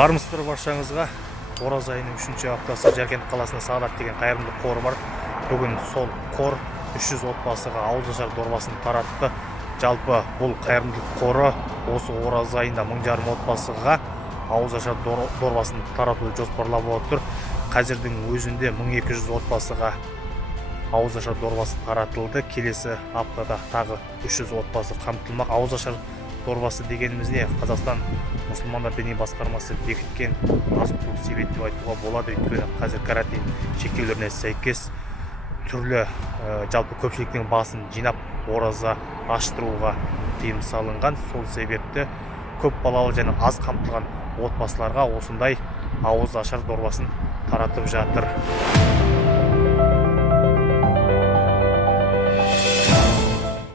Армысыздар баршаңызға. Ораза айының 3-ші аптасы Жаркент қаласында Сағдат деген қайырымдылық қоры бар. Бүгін сол қор 300 отбасыға ауызашар дорбасын таратты. Жалпы бұл қайырымдылық қоры осы ораза айында 1000 отбасыға ауызашар дорбасын таратуды жоспарлап отыр. Қазірдің өзінде 1200 отбасыға ауызашар дорбасы таратылды. Келесі аптада тағы 300 отбасы қамтылмақ. Ауызашар дорбасы дегеніміз не? Қазақстан мұсылмандар діни басқармасы бекіткен азық-түлік себет деп айтуға болады. Өйткені қазір карантин шектеулеріне сәйкес түрлі жалпы көпшіліктің басын жинап ораза аштыруға тыйым салынған. Сол себепті көп балалы және аз қамтылған отбасыларға осындай ауызашар дорбасын таратып жатыр.